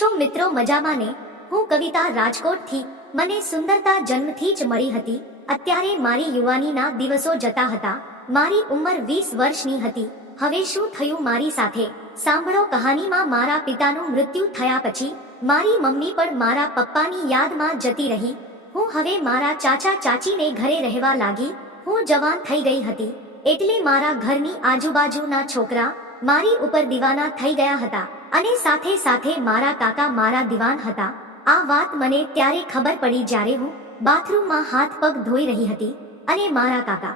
છો મિત્રો મજામાં ને હું કવિતા રાજકોટથી. મને સુંદરતા જન્મથી જ મળી હતી. અત્યારે મારી યુવાનીના દિવસો જતા હતા. મારી ઉંમર વીસ વર્ષની હતી. હવે શું થયું મારી સાથે? સાંભળો કહાનીમાં મારા પિતાનું મૃત્યુ થયા પછી મારી મમ્મી પણ મારા પપ્પાની યાદમાં જતી રહી. હું હવે મારા ચાચા ચાચીને ઘરે રહેવા લાગી. હું જવાન થઈ ગઈ હતી. એટલે મારા ઘરની આજુબાજુના છોકરા મારી ઉપર દીવાના થઈ ગયા હતા. અને સાથે સાથે મારા કાકા મારા દિવાન હતા. આ વાત મને ત્યારે ખબર પડી જ્યારે હું બાથરૂમમાં હાથ પગ ધોઈ રહી હતી અને મારા કાકા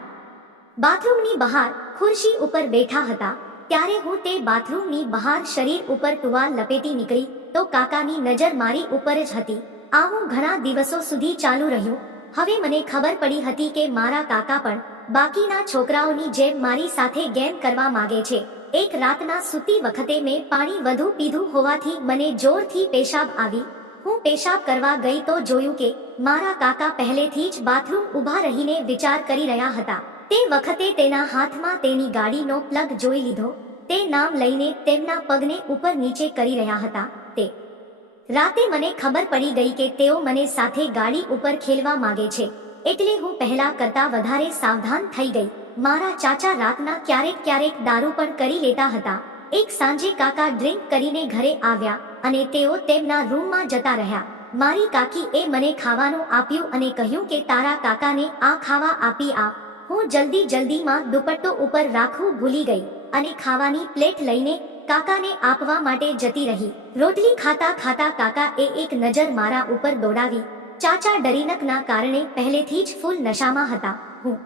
બાથરૂમની બહાર ખુરશી ઉપર બેઠા હતા. ત્યારે હું તે બાથરૂમની બહાર શરીર ઉપર ટુવાલ લપેટી નીકળી તો કાકાની નજર મારી ઉપર જ હતી. આવું ઘણા દિવસો સુધી ચાલુ રહ્યું. હવે મને ખબર પડી હતી કે મારા કાકા પણ બાકીના છોકરાઓની જેમ મારી સાથે ગેમ કરવા માગે છે. એક રાતના સૂતી વખતે મેં પાણી વધુ પીધું હોવાથી મને જોરથી પેશાબ આવી. હું પેશાબ કરવા ગઈ તો જોયું કે મારા કાકા પહેલેથી જ બાથરૂમ ઊભા રહીને વિચાર કરી રહ્યા હતા. તે વખતે તેના હાથમાં તેની ગાડીનો પ્લગ જોઈ લીધો. તે નામ લઈને તેમના પગને ઉપર નીચે કરી રહ્યા હતા. તે રાતે મને ખબર પડી ગઈ કે તેઓ મને સાથે ગાડી ઉપર ખેલવા માંગે છે. એટલે હું પહેલા કરતા વધારે સાવધાન થઈ ગઈ. મારા ચાચા રાતના ક્યારેક ક્યારેક દારૂ પણ કરી લેતા હતા. એક સાંજે કાકા ડ્રિંક કરીને ઘરે આવ્યા અને તેઓ તેમના રૂમમાં જતા રહ્યા. મારી કાકી એ મને ખાવાનું આપ્યું અને કહ્યું કે તારા કાકાને આ ખાવા આપી આ. હું જલ્દી જલ્દીમાં દુપટ્ટો ઉપર રાખવું ભૂલી ગઈ અને ખાવાની પ્લેટ લઈને કાકાને આપવા માટે જતી રહી. રોટલી ખાતા ખાતા કાકા એ એક નજર મારા ઉપર દોડાવી. ચાચા ડરીનકના કારણે પહેલેથી જ ફૂલ નશામાં હતા. હું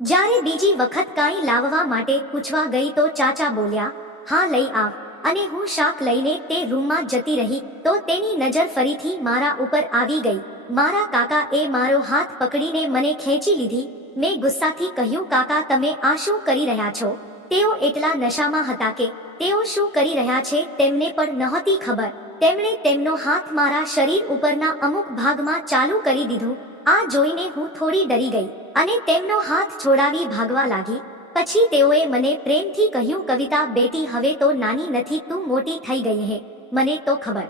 જ્યારે બીજી વખત કાંઈ લાવવા માટે પૂછવા ગઈ તો ચાચા બોલ્યા, હા, લઈ આવ. અને હું શાક લઈને તે રૂમમાં જતી રહી તો તેની નજર ફરીથી મારા ઉપર આવી ગઈ. મારા કાકા એ મારો હાથ પકડીને મને ખેંચી લીધી. મેં ગુસ્સાથી કહ્યું, કાકા, તમે આ શું કરી રહ્યા છો? તેઓ એટલા નશામાં હતા કે તેઓ શું કરી રહ્યા છે તેમને પણ નહોતી ખબર. તેમણે તેમનો હાથ મારા શરીર ઉપરના અમુક ભાગમાં ચાલુ કરી દીધું. આ જોઈને હું થોડી ડરી ગઈ. અને તેમનો હાથ છોડાવી ભાગવા લાગી. પછી તેઓએ મને પ્રેમથી કહ્યું, કવિતા, બેટી, હવે તો નાની નથી, તું મોટી થઈ ગઈ હે. મને તો ખબર.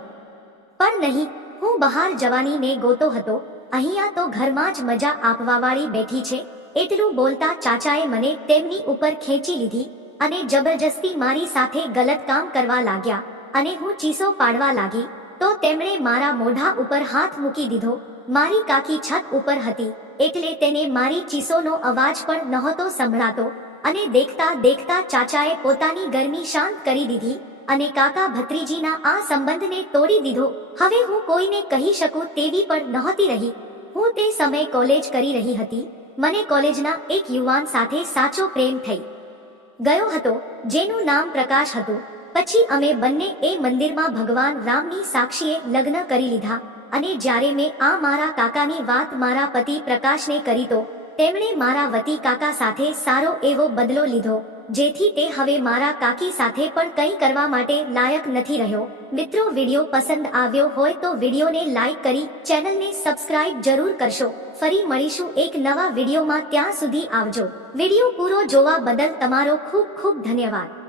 પણ નહીં, હું બહાર જવાની ને ગોતો હતો. અહીંયા તો ઘરમાં જ મજા આપવાવાળી બેઠી છે. એટલું બોલતા ચાચાએ મને તેમની ઉપર ખેંચી લીધી અને જબરજસ્તી મારી સાથે ગલત કામ કરવા લાગ્યા અને હું ચીસો પાડવા લાગી. તો તેમણે મારા મોઢા ઉપર હાથ મૂકી દીધો. મારી કાકી છત ઉપર હતી. એટલે તેને મારી ચીસોનો અવાજ પણ નહોતો સંભળાતો અને દેખતા દેખતા ચાચાએ પોતાની ગરમી શાંત કરી દીધી અને કાકા ભત્રીજીના આ સંબંધને તોડી દીધો. હવે હું કોઈને કહી શકું તેવી પણ નહોતી રહી. હું તે સમયે કોલેજ કરી રહી હતી. મને કોલેજના એક યુવાન સાથે સાચો પ્રેમ થઈ. ગયો હતો, જેનું નામ પ્રકાશ હતું. પછી અમે બંને એ મંદિરમાં ભગવાન રામની સાક્ષીએ લગ્ન કરી લીધા. અને જ્યારે મેં આ મારા કાકાની વાત મારા પતિ પ્રકાશને કરી તો, તેમણે મારા વતી કાકા સાથે સારો એવો બદલો લીધો, જેથી તે હવે મારા કાકી સાથે પણ કંઈ કરવા માટે લાયક નથી રહ્યો. મિત્રો, વીડિયો પસંદ આવ્યો હોય તો વિડીયોને લાઈક કરી, ચેનલને સબસ્ક્રાઇબ જરૂર કરશો. ફરી મળીશું એક નવા વિડીયોમાં ત્યાં સુધી આવજો. વીડિયો પૂરો જોવા બદલ તમારો ખૂબ ખૂબ ધન્યવાદ.